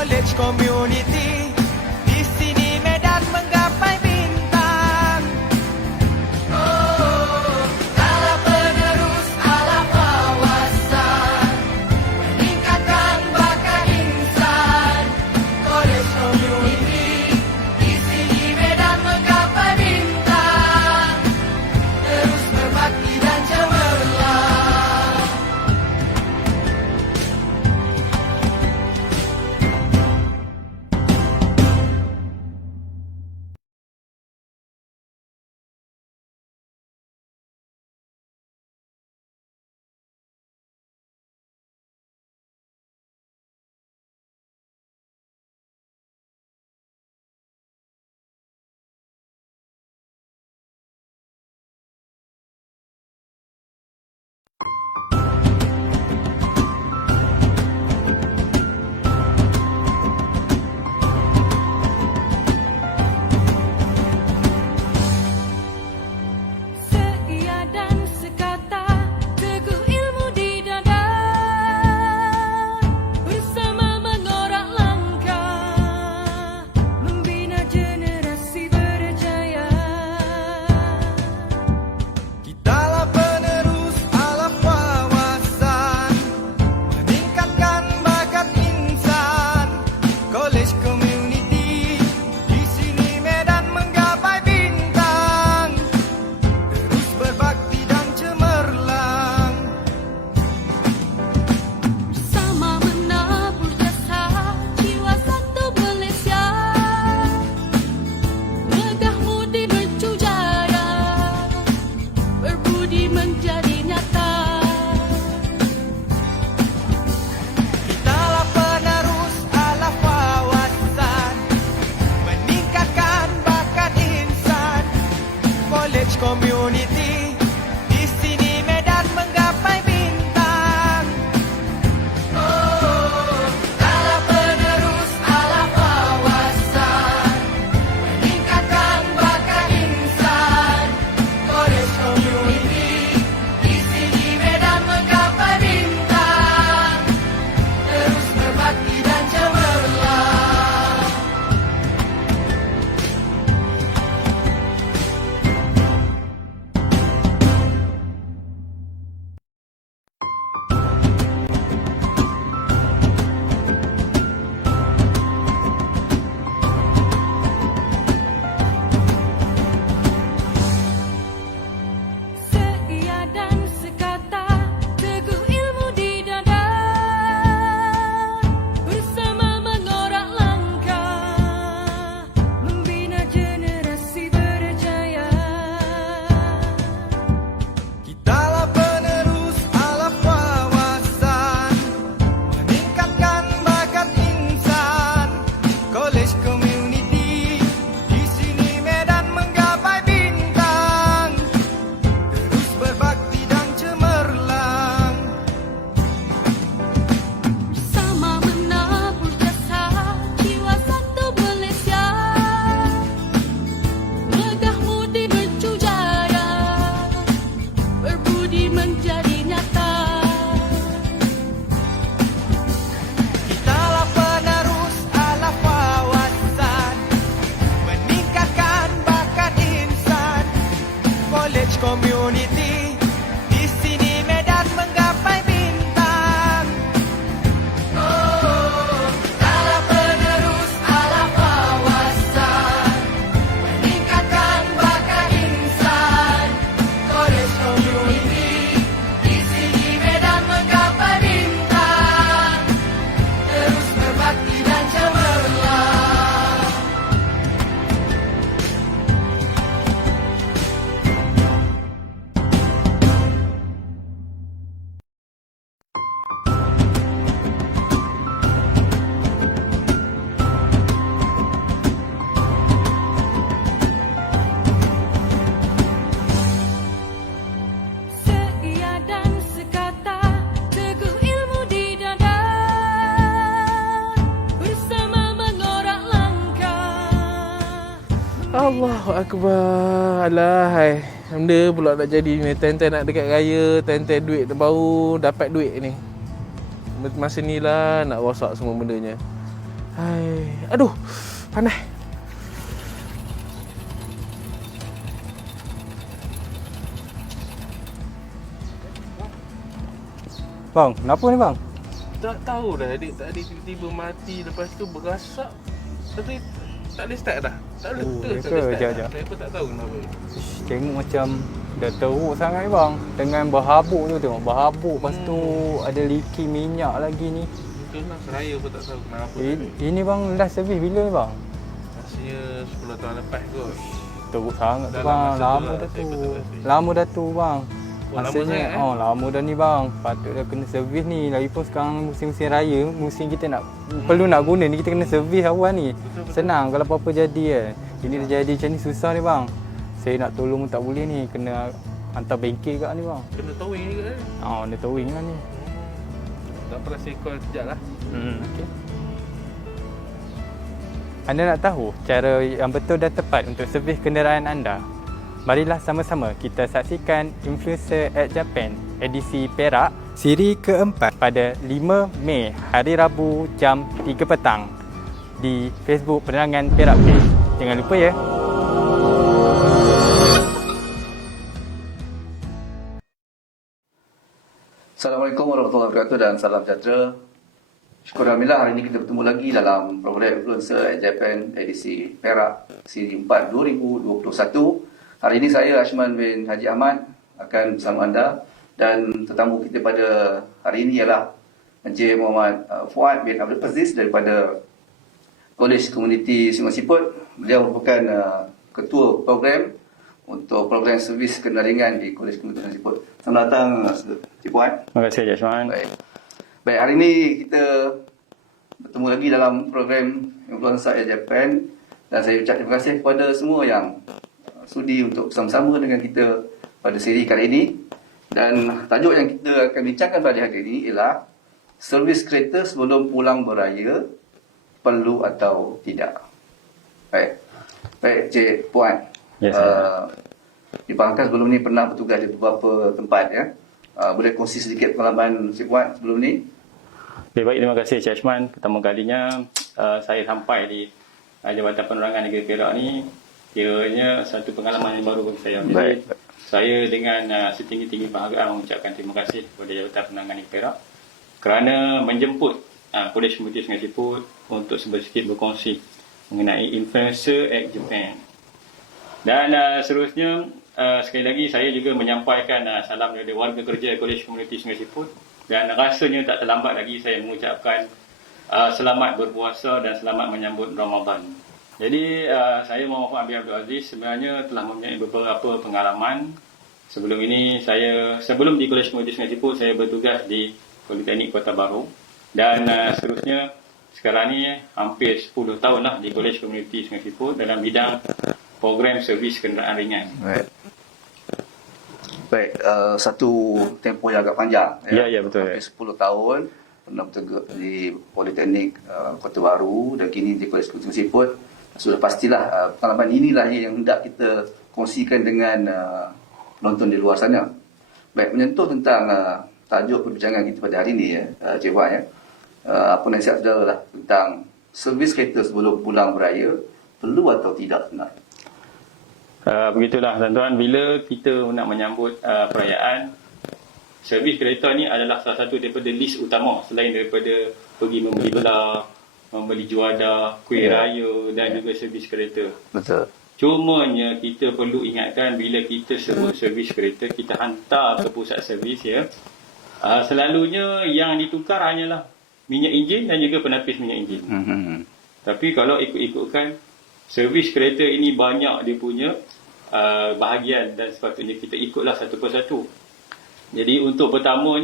College Community. Di sini Medan menggapai bintang. Oh, ala penerus, ala wawasan, meningkatkan bakat insan. College Community. Di sini Medan menggapai bintang. Terus berbakti dan cemerlang. Seia dan sekata, teguh ilmu di dada, bersama mengorak langkah, membina generasi berjaya. Kitalah penerus alam wawasan, meningkatkan bakat insan. College Community. Di sini Medan menggapai bintang. Terus berbakti dan cemerlang. Bersama menabur jasa, jiwa satu Malaysia, megah mudi mercu jaya, berbudi menjadi nyata. Kitalah penerus alam wawasan, meningkatkan bakat insan. College Community. Di sini Medan menggapai bintang. Oh, ala penerus alam wawasan, meningkatkan bakat insan. College Community. Di sini Medan menggapai bintang. Terus berbakti dan cemerlang. Seia dan sekata, teguh ilmu di dada, bersama mengorak langkah, membina generasi berjaya. Kitalah penerus alam wawasan, meningkatkan bakat insan. College Community. Di sini Medan menggapai bintang. Terus berbakti dan cemerlang. Bersama menabur jasa, jiwa satu Malaysia, megah mudi mercu jaya, berbudi menjadi nyata. Kitalah penerus alam wawasan, meningkatkan bakat insan. College Community. Di sini Medan menggapai bintang. Oh, ala penerus alam wawasan, meningkatkan bakat insan. College Community. Di sini Medan menggapai bintang. Terus berbakti dan cemerlang. Seia dan sekata, teguh ilmu di dada, bersama mengorak langkah. Allahu Akbar. Alahai. Benda pula nak jadi ni. Ten-ten nak dekat raya, ten-ten duit baru dapat duit ni. Masa ni lah nak rosak semua bendanya. Hai, aduh, panas. Bang, kenapa ni bang? Tak tahu dah adik tadi tiba-tiba mati, lepas tu berasak. Tapi tak boleh start dah. Tak boleh Oh, betul ya tak ke? boleh start. Jap. Saya pun tak tahu kenapa. Ish, tengok macam dah teruk sangat ni bang. Dengan berhabuk tu tengok, berhabuk lepas tu ada leaky minyak lagi ni. Betul lah, saya pun tak tahu kenapa. Ini bang last service bila ni bang? Rasanya 10 tahun lepas kot. Teruk sangat tu Dalam bang, masa tu lama lah, dah saya tu. pun tak pasti. Lama dah tu bang. Oh, lama Maksudnya, sangat, eh? lama dah ni bang. Patut dah kena servis ni. Lagipun sekarang musim-musim raya, musim kita nak perlu nak guna ni, kita kena servis awal ni. Betul. Senang kalau apa-apa jadi kan. Ini dah jadi macam ni susah ni bang. Saya nak tolong pun tak boleh ni, kena hantar bengkel kat ni bang. Kena towing juga kan? Dia towing lah ni. Tak apalah, saya call sekejap lah. Okey. Anda nak tahu cara yang betul dan tepat untuk servis kenderaan anda? Marilah sama-sama kita saksikan Influencer at Japan edisi Perak siri keempat pada 5 Mei hari Rabu jam 3 petang di Facebook Penerangan Perak Page. Jangan lupa ya. Assalamualaikum warahmatullahi wabarakatuh dan salam sejahtera. Syukur Alhamdulillah, hari ini kita bertemu lagi dalam program Influencer at Japan edisi Perak siri 4 2021. Hari ini saya Ashman bin Haji Ahmad akan bersama anda, dan tetamu kita pada hari ini ialah Encik Muhammad Fuad bin Abdul Aziz daripada Kolej Komuniti Sungai Siput. Beliau merupakan ketua program untuk program servis kenderaan ringan di Kolej Komuniti Sungai Siput. Selamat datang Encik Fuad. Terima kasih Encik Ashman. Baik, hari ini kita bertemu lagi dalam program Influencer at Japan, dan saya ucap terima kasih kepada semua yang sudi untuk bersama-sama dengan kita pada siri kali ini. Dan tajuk yang kita akan bincangkan pada hari ini ialah servis kereta sebelum pulang beraya, perlu atau tidak. Baik Cik Puan. Ya, di Pangkas sebelum ni pernah bertugas di beberapa tempat ya. Boleh kongsi sedikit pengalaman Cik Puan sebelum ni? Baik, terima kasih Cik Ashman. Pertama kalinya saya sampai di Jabatan Penerangan Negeri Perak ni, kiranya satu pengalaman yang baru bagi saya. Jadi saya dengan setinggi-tinggi penghargaan mengucapkan terima kasih kepada Jabatan Penerangan Negeri Perak kerana menjemput Kolej Komuniti Sungai Siput untuk sedikit berkongsi mengenai Influencer at Japan. Dan seterusnya, sekali lagi saya juga menyampaikan salam kepada warga kerja Kolej Komuniti Sungai Siput, dan rasanya tak terlambat lagi saya mengucapkan selamat berpuasa dan selamat menyambut Ramadan. Jadi saya Muhammad bin Abdul Aziz sebenarnya telah mempunyai beberapa pengalaman. Sebelum ini sebelum di Kolej Komuniti Sungai Siput saya bertugas di Politeknik Kota Baru, dan seterusnya sekarang ni hampir 10 tahun lah di Kolej Komuniti Sungai Siput dalam bidang program servis kenderaan ringan. Baik, satu tempoh yang agak panjang. Ya, betul. Hampir 10 tahun pernah bertugas di Politeknik Kota Baru, dan kini di Kolej Komuniti Sungai Siput. Sudah pastilah pengalaman inilah yang hendak kita kongsikan dengan penonton di luar sana. Baik, menyentuh tentang tajuk perbincangan kita pada hari ini ya, Cik Wan ya. Apa nasihat saudara lah tentang servis kereta sebelum pulang beraya, perlu atau tidak sebenarnya? Begitulah tuan-tuan, bila kita nak menyambut perayaan, servis kereta ni adalah salah satu daripada list utama selain daripada pergi membeli belah, membeli juada, kuih raya dan juga servis kereta. Betul. Cumanya kita perlu ingatkan bila kita sebut servis kereta, kita hantar ke pusat servis ya. Selalunya yang ditukar hanyalah minyak enjin dan juga penapis minyak enjin. Tapi kalau ikut-ikutkan, servis kereta ini banyak dia punya bahagian dan sepatutnya kita ikutlah satu persatu. Jadi untuk pertama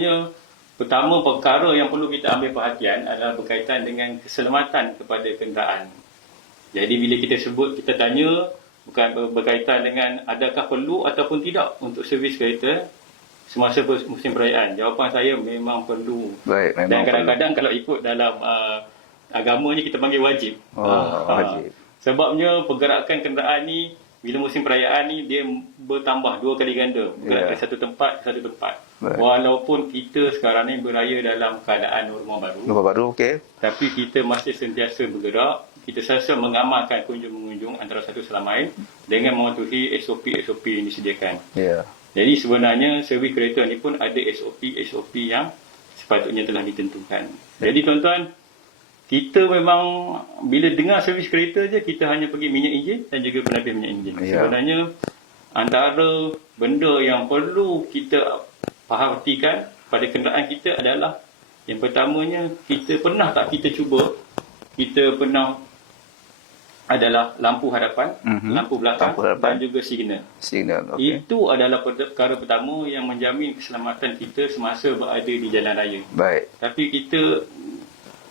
perkara yang perlu kita ambil perhatian adalah berkaitan dengan keselamatan kepada kenderaan. Jadi bila kita sebut, kita tanya bukan berkaitan dengan adakah perlu ataupun tidak untuk servis kereta semasa musim perayaan. Jawapan saya memang perlu. Baik, memang. Dan kadang-kadang kalau ikut dalam agamanya kita panggil wajib. Wajib. Sebabnya pergerakan kenderaan ni bila musim perayaan ni dia bertambah 2 kali ganda. Bukan dari satu tempat ke satu tempat. Walaupun kita sekarang ni beraya dalam keadaan norma baru. Norma baru, okey. Tapi kita masih sentiasa bergerak. Kita sentiasa mengamalkan pengunjung-pengunjung antara satu sama lain dengan mematuhi SOP-SOP yang disediakan. Ya. Jadi sebenarnya servis kereta ni pun ada SOP yang sepatutnya telah ditentukan. Jadi tuan-tuan, kita memang bila dengar servis kereta je, kita hanya pergi minyak enjin dan juga penapis minyak enjin. Sebenarnya antara benda yang perlu kita perhatikan pada kenderaan kita adalah yang pertamanya, kita pernah tak kita cuba, kita pernah adalah lampu hadapan, lampu belakang dan juga signal. Okay. Itu adalah perkara pertama yang menjamin keselamatan kita semasa berada di jalan raya. Baik. Tapi kita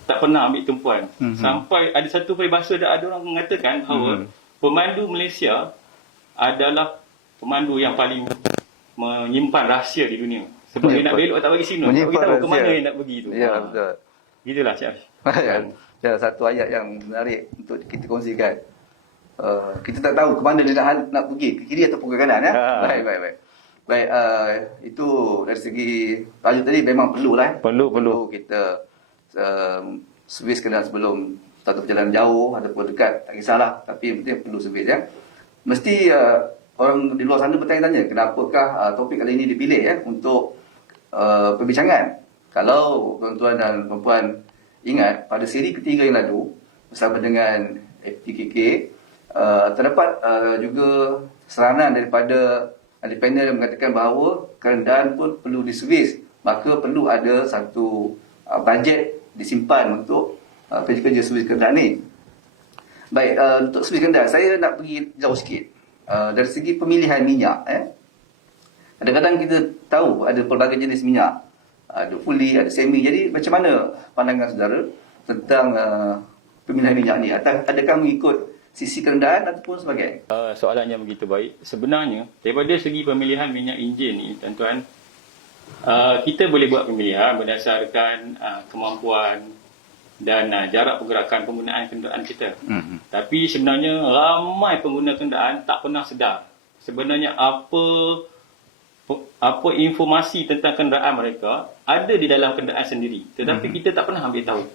tak pernah ambil tumpuan. Sampai ada satu peribahasa, ada orang mengatakan bahawa pemandu Malaysia adalah pemandu yang paling menyimpan rahsia di dunia. Sebab dia nak belok tak bagi signal, tak bagi tahu ke mana yang nak pergi tu. Ya, betul. Gitulah Cik Afiq. Ya, satu ayat yang menarik untuk kita kongsikan. Kita tak tahu ke mana dia nak pergi, ke kiri ataupun ke kanan. Baik. Baik, itu dari segi tajuk tadi memang perlulah. Perlu kita servis kenderaan sebelum satu perjalanan jauh ataupun dekat, tak kisahlah. Tapi yang penting perlu servis ya. Mesti orang di luar sana bertanya-tanya kenapakah topik kali ini dipilih untuk perbincangan. Kalau tuan-tuan dan puan-puan ingat, pada siri ketiga yang lalu bersama dengan FTKK terdapat juga saranan daripada ahli panel yang mengatakan bahawa kenderaan pun perlu diservis, maka perlu ada satu bajet disimpan untuk kerja-kerja servis kenderaan ni. Baik, untuk servis kenderaan saya nak pergi jauh sikit. Dari segi pemilihan minyak, kadang-kadang kita tahu ada pelbagai jenis minyak. Ada fully, ada semi. Jadi macam mana pandangan saudara tentang pemilihan minyak ni? Adakah mengikut sisi kenderaan ataupun sebagainya? Soalan yang begitu baik. Sebenarnya daripada segi pemilihan minyak enjin ni, tuan-tuan, kita boleh buat pemilihan berdasarkan kemampuan dan jarak pergerakan penggunaan kenderaan kita. Tapi sebenarnya ramai pengguna kenderaan tak pernah sedar sebenarnya apa informasi tentang kenderaan mereka ada di dalam kenderaan sendiri, tetapi kita tak pernah ambil tahu.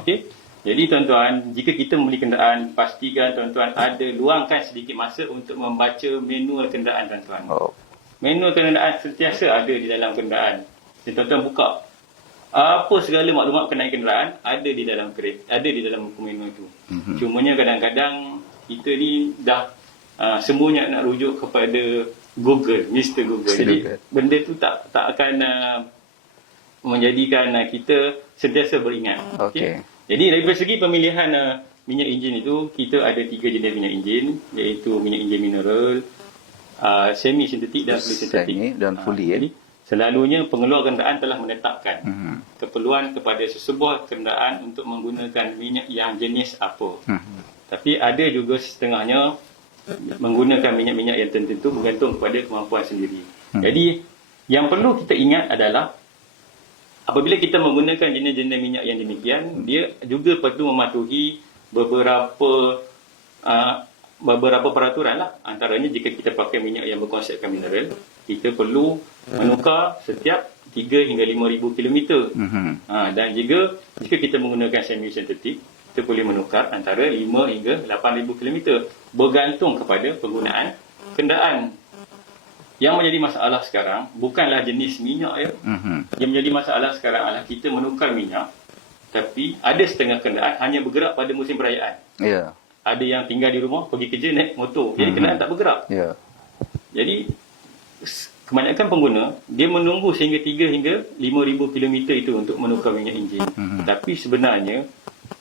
Okey. Jadi tuan-tuan, jika kita membeli kenderaan, pastikan tuan-tuan luangkan sedikit masa untuk membaca manual kenderaan tuan-tuan. Manual kenderaan sentiasa ada di dalam kenderaan. Jadi tuan-tuan buka apa segala maklumat berkenaan kenderaan ada di dalam buku manual itu. Cumanya kadang-kadang kita ni dah semuanya nak rujuk kepada Google, Mr. Google. Jadi benda tu tak akan menjadikan kita sentiasa beringat. Okay. Jadi dari segi pemilihan minyak enjin itu, kita ada 3 jenis minyak enjin, iaitu minyak enjin mineral, semi sintetik dan fully sintetik. Jadi selalunya pengeluar kenderaan telah menetapkan keperluan kepada sesebuah kenderaan untuk menggunakan minyak yang jenis apa. Tapi ada juga setengahnya menggunakan minyak-minyak yang tertentu bergantung kepada kemampuan sendiri. Jadi yang perlu kita ingat adalah apabila kita menggunakan jenis-jenis minyak yang demikian, dia juga perlu mematuhi beberapa peraturan lah. Antaranya jika kita pakai minyak yang berkonsepkan mineral, kita perlu menukar setiap 3 hingga 5,000 km. Dan juga jika kita menggunakan semi sintetik, kita boleh menukar antara 5 hingga 8,000 km bergantung kepada penggunaan kenderaan. Yang menjadi masalah sekarang bukanlah jenis minyak ya. Yang menjadi masalah sekarang adalah kita menukar minyak, tapi ada setengah kenderaan hanya bergerak pada musim perayaan. Ada yang tinggal di rumah, pergi kerja naik motor. Jadi kenderaan tak bergerak. Jadi kebanyakan pengguna dia menunggu sehingga 3 hingga 5,000 km itu untuk menukar minyak enjin. Tapi sebenarnya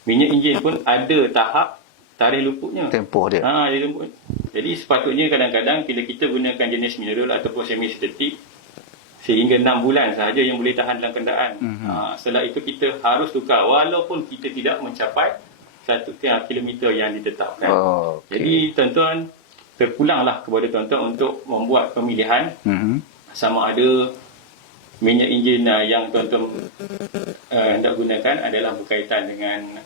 minyak enjin pun ada tahap tarikh luputnya. Tempoh dia. Jadi sepatutnya kadang-kadang bila kita gunakan jenis mineral ataupun semi sintetik, sehingga 6 bulan sahaja yang boleh tahan dalam kenderaan. Setelah itu kita harus tukar walaupun kita tidak mencapai 1 kilometer yang ditetapkan. Jadi tuan-tuan, terpulanglah kepada tuan-tuan untuk membuat pemilihan sama ada minyak enjin yang tuan-tuan hendak gunakan adalah berkaitan dengan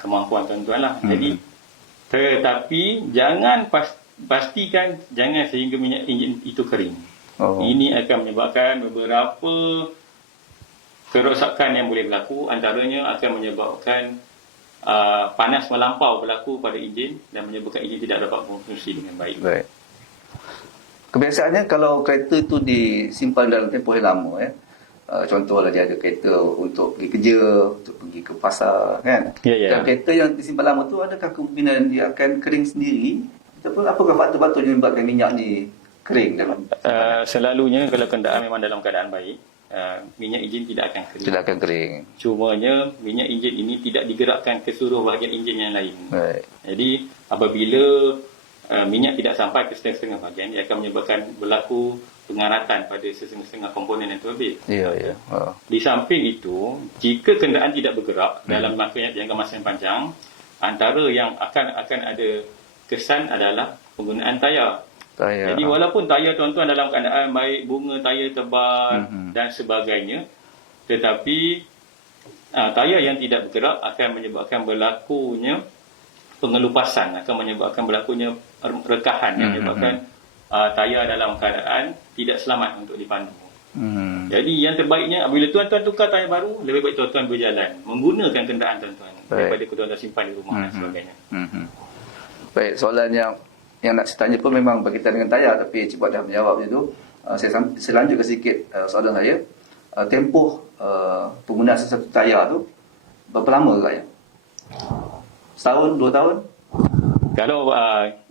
kemampuan tuan-tuan lah. Jadi tetapi jangan pastikan jangan sehingga minyak enjin itu kering. Oh. Ini akan menyebabkan beberapa kerosakan yang boleh berlaku, antaranya akan menyebabkan panas melampau berlaku pada enjin dan menyebabkan enjin tidak dapat berfungsi dengan baik. Baik. Kebiasaannya kalau kereta tu disimpan dalam tempoh yang lama, contohlah dia ada kereta untuk pergi kerja, untuk pergi ke pasar, kan? Dan kereta yang disimpan lama tu, adakah kemungkinan dia akan kering sendiri? Ataupun apakah faktor-faktor yang menyebabkan minyak ni kering dalam Selalunya kalau kenderaan memang dalam keadaan baik, minyak enjin tidak akan kering. tidak akan kering? Cumanya minyak enjin ini tidak digerakkan ke seluruh bahagian enjin yang lain. Baik. Jadi apabila minyak tidak sampai ke setengah-setengah bahagian, dia akan menyebabkan berlaku pengaratan pada setengah-setengah komponen yang terbit. Ya, ya. Di samping itu, jika kenderaan tidak bergerak dalam jangka masa yang panjang, antara yang akan ada kesan adalah penggunaan tayar. Jadi walaupun tayar tuan-tuan dalam keadaan baik, bunga tayar tebal dan sebagainya, tetapi tayar yang tidak bergerak akan menyebabkan berlakunya pengelupasan, akan menyebabkan berlakunya rekahan yang menyebabkan tayar dalam keadaan tidak selamat untuk dipandu. Jadi yang terbaiknya apabila tuan-tuan tukar tayar baru, lebih baik tuan-tuan berjalan menggunakan kenderaan tuan-tuan daripada tuan-tuan simpan di rumah dan sebagainya. Baik, soalan yang nak saya tanya pun memang berkaitan dengan tayar, tapi Cik Buat dah menjawab itu. Saya lanjutkan sedikit soalan saya. Tempoh penggunaan satu tayar tu berapa lama agaknya? Setahun, 2 tahun? Kalau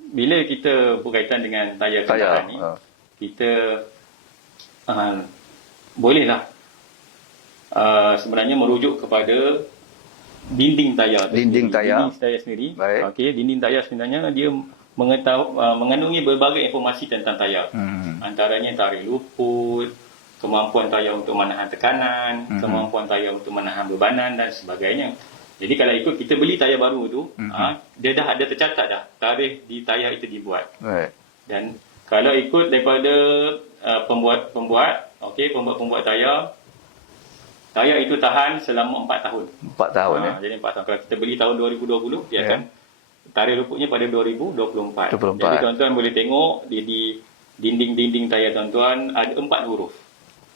bila kita berkaitan dengan tayar kenderaan ni, kita bolehlah sebenarnya merujuk kepada dinding tayar. Dinding tayar sendiri. Baik. Dinding tayar sebenarnya dia mengandungi berbagai informasi tentang tayar. Antaranya tarikh luput, kemampuan tayar untuk menahan tekanan, kemampuan tayar untuk menahan bebanan dan sebagainya. Jadi kalau ikut kita beli tayar baru tu, dia dah ada tercatat dah tarikh di tayar itu dibuat. Right. Dan kalau ikut daripada pembuat tayar itu tahan selama 4 tahun. 4 tahun Jadi 4 tahun. Kalau kita beli tahun 2020, dia akan tarikh luputnya pada 2024. 24. Jadi tuan-tuan boleh tengok di dinding-dinding tayar tuan-tuan ada 4 huruf.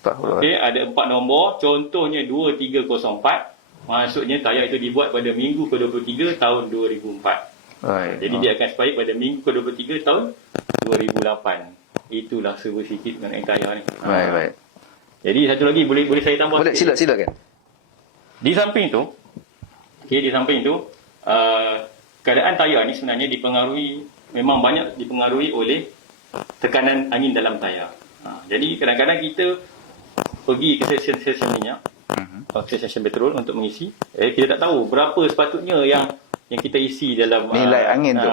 Okey, ada 4 nombor. Contohnya 2304. Maksudnya tayar itu dibuat pada minggu ke-23 tahun 2004. Right. Jadi dia akan expired pada minggu ke-23 tahun 2008. Itulah serba sikit mengenai tayar ni. Baik. Jadi satu lagi boleh saya tambah? Boleh, silakan. Di samping tu, keadaan tayar ni sebenarnya memang banyak dipengaruhi oleh tekanan angin dalam tayar. Jadi kadang-kadang kita pergi ke stesen minyak, stesen petrol untuk mengisi. Kita tak tahu berapa sepatutnya yang kita isi dalam nilai angin tu.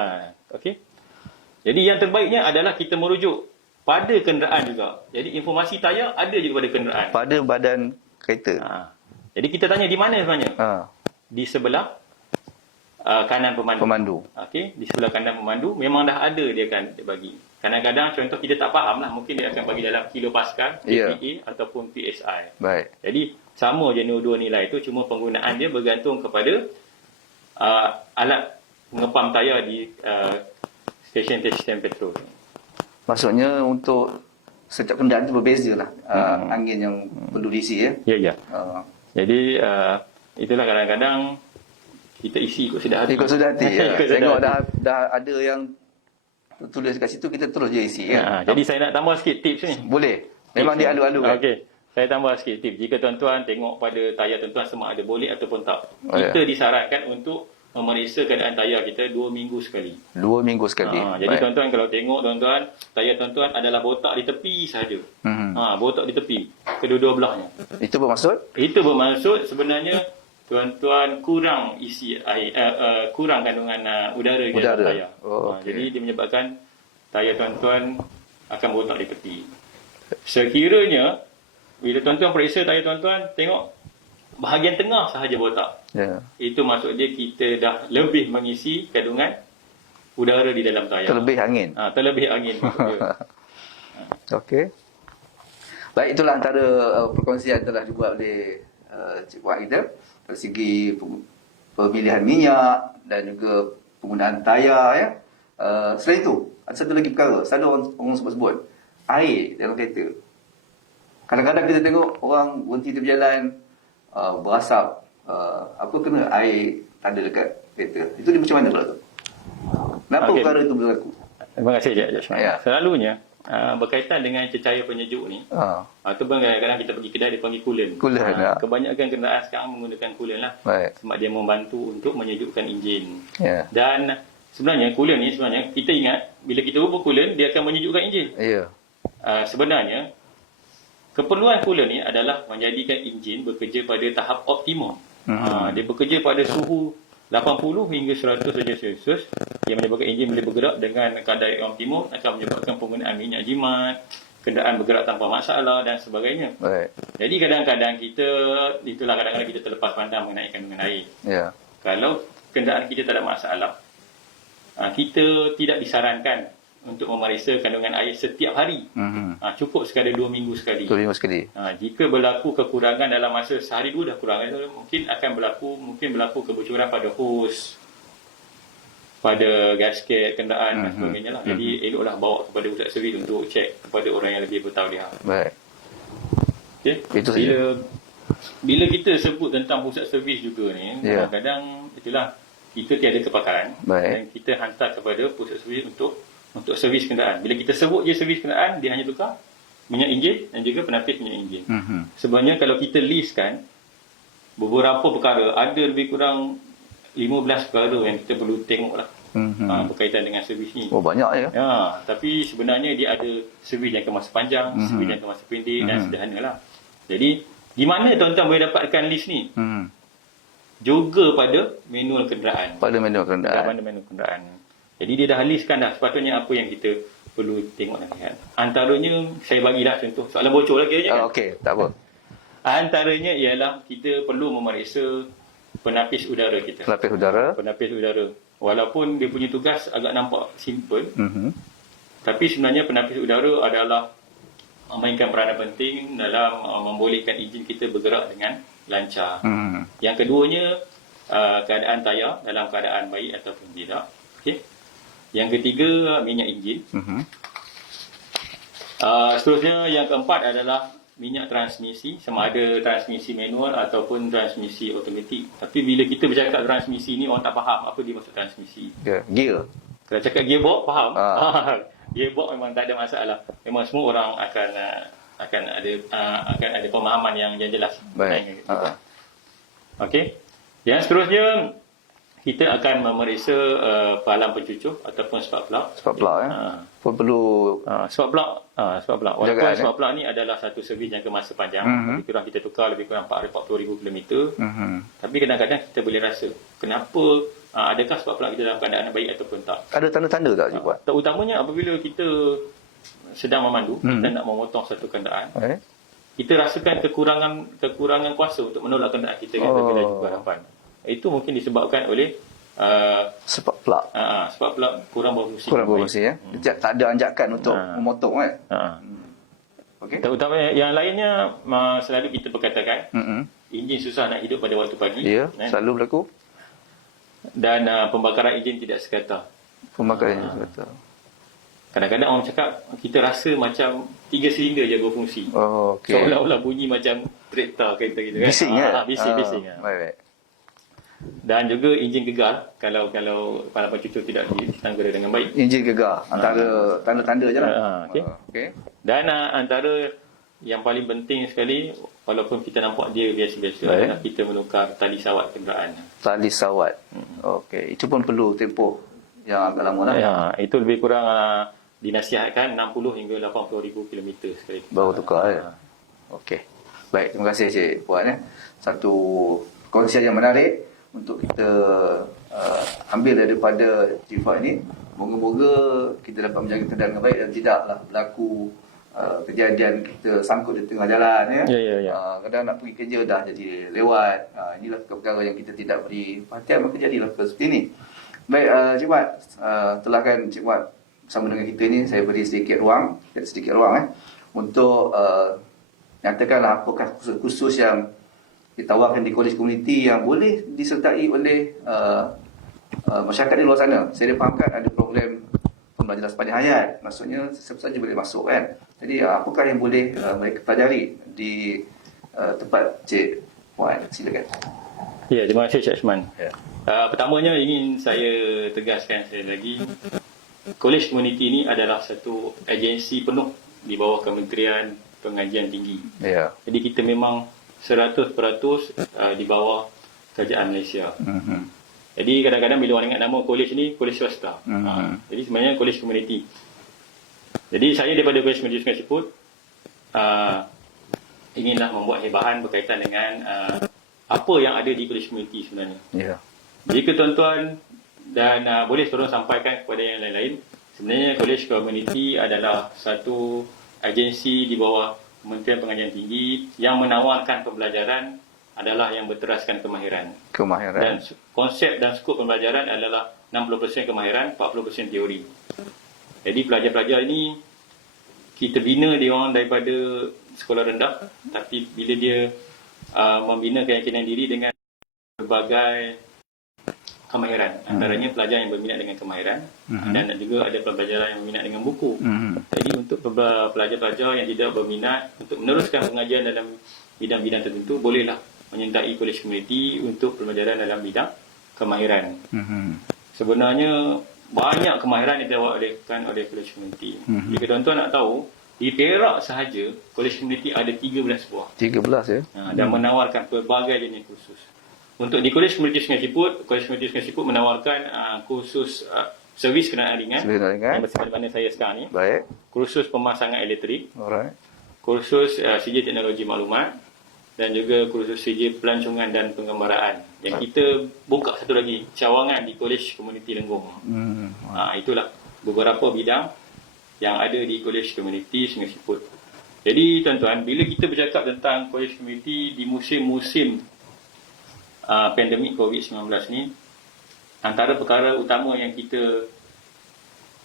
Okey. Jadi yang terbaiknya adalah kita merujuk pada kenderaan juga. Jadi informasi tayar ada juga pada kenderaan. Pada badan kereta. Jadi kita tanya di mana sebenarnya? Di sebelah kanan pemandu. Okey, di sebelah kanan pemandu memang dah ada dia bagi. Kadang-kadang contoh kita tak faham lah, mungkin dia akan bagi dalam kilopascal, PPA ataupun PSI. Baik. Jadi sama je dua nilai itu, cuma penggunaan dia bergantung kepada alat pengepam tayar di stesen petrol. Maksudnya untuk setiap kenderaan itu berbeza lah angin yang perlu diisi ya. Ya. Jadi itulah kadang-kadang kita isi ikut sudah hati. Ikut sudah hati. Tengok dah ada yang tulis kat situ, kita terus je isi ya. Jadi saya nak tambah sikit tips ni. Boleh. Memang dia alu-alu kan. Okey. Saya tambah sikit tips. Jika tuan-tuan tengok pada tayar tuan-tuan sama ada boleh ataupun tak. Kita disarankan untuk memeriksa keadaan tayar kita 2 minggu sekali. 2 minggu sekali. Jadi tuan-tuan kalau tengok tuan-tuan, tayar tuan-tuan adalah botak di tepi sahaja. Botak di tepi, kedua-dua belahnya. Itu bermaksud? Itu bermaksud sebenarnya tuan-tuan kurang isi air, kurang kandungan udara di dalam tayar. Jadi dia menyebabkan tayar tuan-tuan akan botak di tepi. Sekiranya bila tuan-tuan periksa tayar tuan-tuan, tengok bahagian tengah sahaja botak. Itu maksud dia kita dah lebih mengisi kandungan udara di dalam tayar. Terlebih angin. Terlebih angin. Okey. Baik, itulah antara perkongsian telah dibuat oleh Cik Buat kita dari segi pemilihan minyak dan juga penggunaan tayar ya. Selain itu, ada satu lagi perkara. Selalu orang sebut air dalam kereta. Kadang-kadang kita tengok orang berhenti tepi jalan, berasap, apa kena air ada dekat kereta. Itu dia macam mana pula tu? Kenapa perkara itu berlaku? Terima kasih Cik Jasman. Ya. Selalunya berkaitan dengan cecair penyejuk ni, ataupun kadang-kadang kita pergi kedai dia panggil coolant. Coolant, ya. Kebanyakan kenderaan sekarang menggunakan coolant lah. Baik. Sebab dia membantu untuk menyejukkan enjin. Ya. Dan sebenarnya coolant ni sebenarnya kita ingat bila kita ubah coolant dia akan menyejukkan enjin. Ya. Sebenarnya keperluan coolant ni adalah menjadikan enjin bekerja pada tahap optimum. Dia bekerja pada suhu 80 hingga 100 darjah Celsius yang menyebabkan enjin boleh bergerak dengan kadar yang optimum, akan menyebabkan penggunaan minyak jimat, kenderaan bergerak tanpa masalah dan sebagainya. Baik. Jadi kadang-kadang kadang-kadang kita terlepas pandang mengenai kandungan air. Ya. Kalau kenderaan kita tak ada masalah, kita tidak disarankan untuk memeriksa kandungan air setiap hari. Cukup sekadar 2 minggu sekali. 2 minggu sekali. Jika berlaku kekurangan dalam masa sehari dua dah kurang, mungkin berlaku kebocoran pada hos, pada gasket kenderaan dan sebagainya lah. Jadi eloklah bawa kepada pusat servis untuk cek kepada orang yang lebih bertauliah. Baik. Okay? Itu saja. Bila kita sebut tentang pusat servis juga ni, kadang-kadang itulah kita tiada kepakaran. Baik. Dan kita hantar kepada pusat servis untuk servis kenderaan. Bila kita sebut je servis kenderaan, dia hanya tukar minyak enjin dan juga penapis minyak enjin. Sebenarnya kalau kita listkan beberapa perkara, ada lebih kurang 15 perkara yang kita perlu tengok lah berkaitan dengan servis ni. Oh, banyak ya. Tapi sebenarnya dia ada servis yang masa panjang, servis yang masa pendek dan sederhana lah. Jadi di mana tuan-tuan boleh dapatkan list ni? Juga pada manual kenderaan. Pada manual kenderaan. Pada manual kenderaan. Jadi dia dah listkan dah sepatutnya apa yang kita perlu tengok dan lihat. Antaranya saya bagilah contoh soalan bocor lagi aja kan. Okey, tak apa. Antaranya ialah kita perlu memeriksa penapis udara kita. Penapis udara. Penapis udara. Walaupun dia punya tugas agak nampak simple, tapi sebenarnya penapis udara adalah memainkan peranan penting dalam membolehkan enjin kita bergerak dengan lancar. Yang keduanya, keadaan tayar dalam keadaan baik ataupun tidak. Okey. Yang ketiga, minyak enjin. Seterusnya, yang keempat adalah minyak transmisi, sama ada transmisi manual ataupun transmisi automatik. Tapi bila kita bercakap transmisi ni, orang tak faham apa dia maksud transmisi. Gear. Kalau cakap gearbox, faham? Gearbox memang tak ada masalah. Memang semua orang akan ada pemahaman yang jelas. Baik. Okey. Yang seterusnya, kita akan memeriksa palang pencucuk ataupun spark plug. Spark plug pun perlu spark plug. Walaupun spark plug ni adalah satu servis jangka masa panjang, lebih kurang kita tukar lebih kurang 40,000 km. Tapi kadang-kadang kita boleh rasa kenapa adakah spark plug kita dalam keadaan baik ataupun tak. Ada tanda-tanda tak Cik Puan? Terutamanya apabila kita sedang memandu, kita nak memotong satu kenderaan. Kita rasakan kekurangan kuasa untuk menolak kenderaan kita bila jumpa hadapan. Itu mungkin disebabkan oleh spark plug. Spark plug kurang berfungsi. Kurang berfungsi ya. Tak ada anjakan untuk memotong kan. Okey. Terutamanya yang lainnya selalu kita perkatakan enjin susah nak hidup pada waktu pagi. Ya, selalu berlaku. Dan pembakaran enjin tidak sekata. Pembakaran enjin sekata. Kadang-kadang orang cakap kita rasa macam 3 silinder je berfungsi. Okey. Seolah-olah bunyi macam traktor kereta kita kan. Bising kan? Bising. Baik. Dan juga enjin gegar kalau palang pencucuk tidak ditangga dengan baik. Enjin gegar antara tanda-tanda je lah. Okey. Dan antara yang paling penting sekali, walaupun kita nampak dia biasa-biasa, adalah kita menukar tali sawat kenderaan. Tali sawat. Okey, itu pun perlu tempoh yang agak lama lah. Itu lebih kurang dinasihatkan 60 hingga 80,000 km sekali. Baru tukar Okey. Baik, terima kasih Cik Puan Satu kongsian yang menarik untuk kita ambil daripada Cik Puan ini. Moga-moga kita dapat menjaga kenderaan dengan baik dan tidaklah berlaku kejadian kita sangkut di tengah jalan kadang nak pergi kerja dah jadi lewat. Inilah perkara yang kita tidak beri perhatian, maka jadilah seperti ini. Baik, Cik Puan, telahkan Cik Puan bersama dengan kita ni, saya beri sedikit ruang untuk nyatakanlah apakah khusus yang ditawarkan di kolej komuniti yang boleh disertai oleh masyarakat di luar sana. Saya fahamkan ada program pembelajaran sepanjang hayat. Maksudnya siapa saja boleh masuk kan. Jadi apakah yang boleh mereka pelajari di tempat Cik Puan? Silakan. Ya, terima kasih Cik Ashman. Ya. Pertamanya ingin saya tegaskan sekali lagi, Kolej Komuniti ini adalah satu agensi penuh di bawah Kementerian Pengajian Tinggi. Ya. Jadi kita memang 100% di bawah kerajaan Malaysia. Jadi kadang-kadang bila orang ingat nama kolej ni, kolej swasta. Jadi sebenarnya kolej komuniti. Jadi saya daripada Kolej Komuniti Sungai Siput inginlah membuat hebahan berkaitan dengan apa yang ada di kolej komuniti sebenarnya. Ya. Jika tuan-tuan dan boleh tolong sampaikan kepada yang lain-lain, sebenarnya kolej komuniti adalah satu agensi di bawah Kementerian Pengajian Tinggi yang menawarkan pembelajaran adalah yang berteraskan kemahiran. Dan konsep dan skop pembelajaran adalah 60% kemahiran, 40% teori. Jadi pelajar-pelajar ini kita bina dia orang daripada sekolah rendah, tapi bila dia membina keyakinan diri dengan berbagai kemahiran. Antaranya pelajar yang berminat dengan kemahiran dan juga ada pelajar yang berminat dengan buku. Jadi untuk pelajar-pelajar yang tidak berminat untuk meneruskan pengajian dalam bidang-bidang tertentu, bolehlah menyertai kolej komuniti untuk pembelajaran dalam bidang kemahiran. Sebenarnya banyak kemahiran yang ditawarkan oleh kolej komuniti. Jika tuan-tuan nak tahu, di Perak sahaja kolej komuniti ada 13 buah. 13 ya. Dan menawarkan pelbagai jenis kursus. Untuk di Kolej Komuniti Sungai Siput, Kolej Komuniti Sungai Siput menawarkan kursus servis kenderaan ringan yang bersifat mana saya sekarang ni. Baik. Kursus pemasangan elektrik. Alright. Kursus CJ Teknologi Maklumat dan juga kursus CJ Pelancongan dan Penggambaraan. Yang kita buka satu lagi, cawangan di Kolej Komuniti Lenggong. Itulah beberapa bidang yang ada di Kolej Komuniti Sungai Siput. Jadi tuan-tuan, bila kita bercakap tentang Kolej Komuniti di musim-musim pandemik COVID-19 ni, antara perkara utama yang kita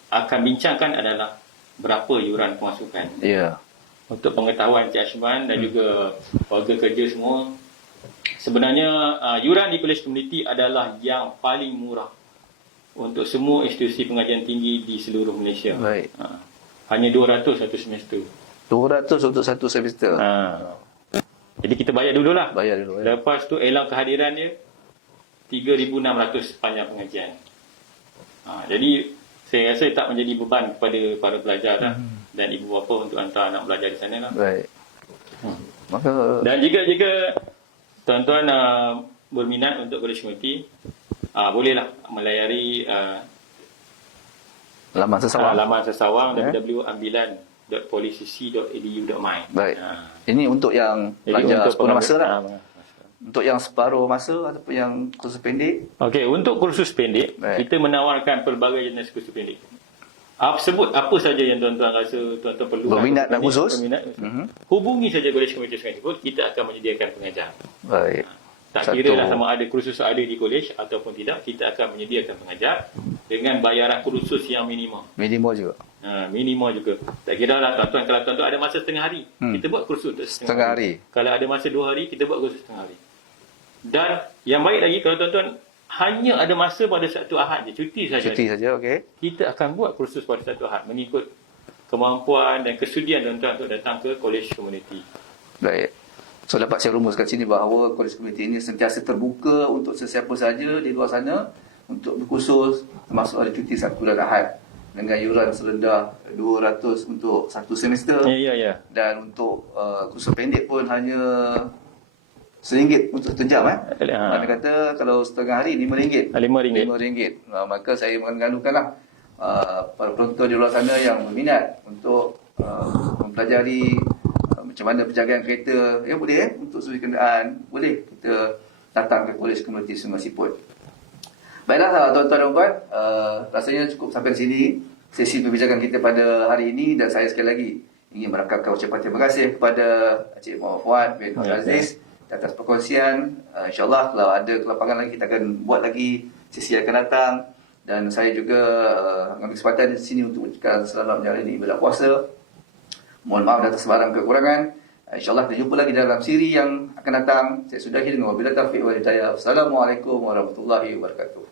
akan bincangkan adalah berapa yuran pemasukan. Ya. Untuk pengetahuan Cik Ashman dan juga warga kerja semua, sebenarnya yuran di Kolej Komuniti adalah yang paling murah untuk semua institusi pengajian tinggi di seluruh Malaysia. Baik. Hanya 200 satu semester. 200 untuk satu semester. Jadi kita bayar dululah. Bayar dulu ya. Lepas tu elang kehadiran dia 3,600 sepanjang pengajian. Jadi saya rasa tak menjadi beban kepada para pelajar dah dan ibu bapa untuk hantar anak belajar di sana lah. Baik. Maka Dan jika tuan-tuan berminat untuk kolej komuniti, bolehlah melayari laman sesawang. laman sesawang www.ambilan.policc.edu.my. Baik. Ini untuk yang pelajar sepenuh masa lah. Untuk yang separuh masa ataupun yang kursus pendek. Okey, untuk kursus pendek, Baik. kita menawarkan pelbagai jenis kursus pendek. Sebut apa saja yang tuan-tuan rasa tuan-tuan perlu. Berminat dan khusus. Hubungi saja Kolej Komuniti Sungai Siput, kita akan menyediakan pengajar. Baik. Tak kira lah sama ada kursus ada di kolej ataupun tidak, kita akan menyediakan pengajar dengan bayaran kursus yang minimum. Minimum juga. Minimum juga. Tak kira lah tuan-tuan, kalau tuan-tuan ada masa setengah hari, kita buat kursus untuk Setengah hari. Kalau ada masa 2 hari, kita buat kursus setengah hari. Dan yang baik lagi, kalau tuan-tuan hanya ada masa pada satu Ahad je, cuti saja. Cuti saja, okey. Kita akan buat kursus pada satu Ahad mengikut kemampuan dan kesudian tuan-tuan untuk datang ke kolej komuniti. Baik. So dapat saya rumuskan sini bahawa kolej komuniti ini sentiasa terbuka untuk sesiapa saja di luar sana untuk berkursus, termasuk ada cuti Sabtu dan Ahad dengan yuran serendah 200 untuk satu semester. Ya. Dan untuk kursus pendek pun hanya RM1 untuk 1 jam. Mana kata kalau setengah hari RM5. RM5. Maka saya menganukanlah para penonton di luar sana yang berminat untuk mempelajari macam mana penjagaan kereta, boleh untuk servis kenderaan, boleh kita datang ke Kolej Komuniti Sungai Siput. Baiklah tuan-tuan dan puan, rasanya cukup sampai di sini sesi perbincangan kita pada hari ini, dan saya sekali lagi ingin merakamkan ucapan terima kasih kepada Encik Muhammad Fuad bin Abdul Aziz atas perkongsian. InsyaAllah kalau ada kelapangan lagi kita akan buat lagi sesi yang akan datang, dan saya juga mengambil kesempatan di sini untuk mengucapkan selamat menjalani ibadah puasa. Mohon maaf atas sebarang kekurangan. InsyaAllah kita jumpa lagi dalam siri yang akan datang. Saya sudahi dengan wabillahi taufiq wal hidayah. Wassalamualaikum warahmatullahi wabarakatuh.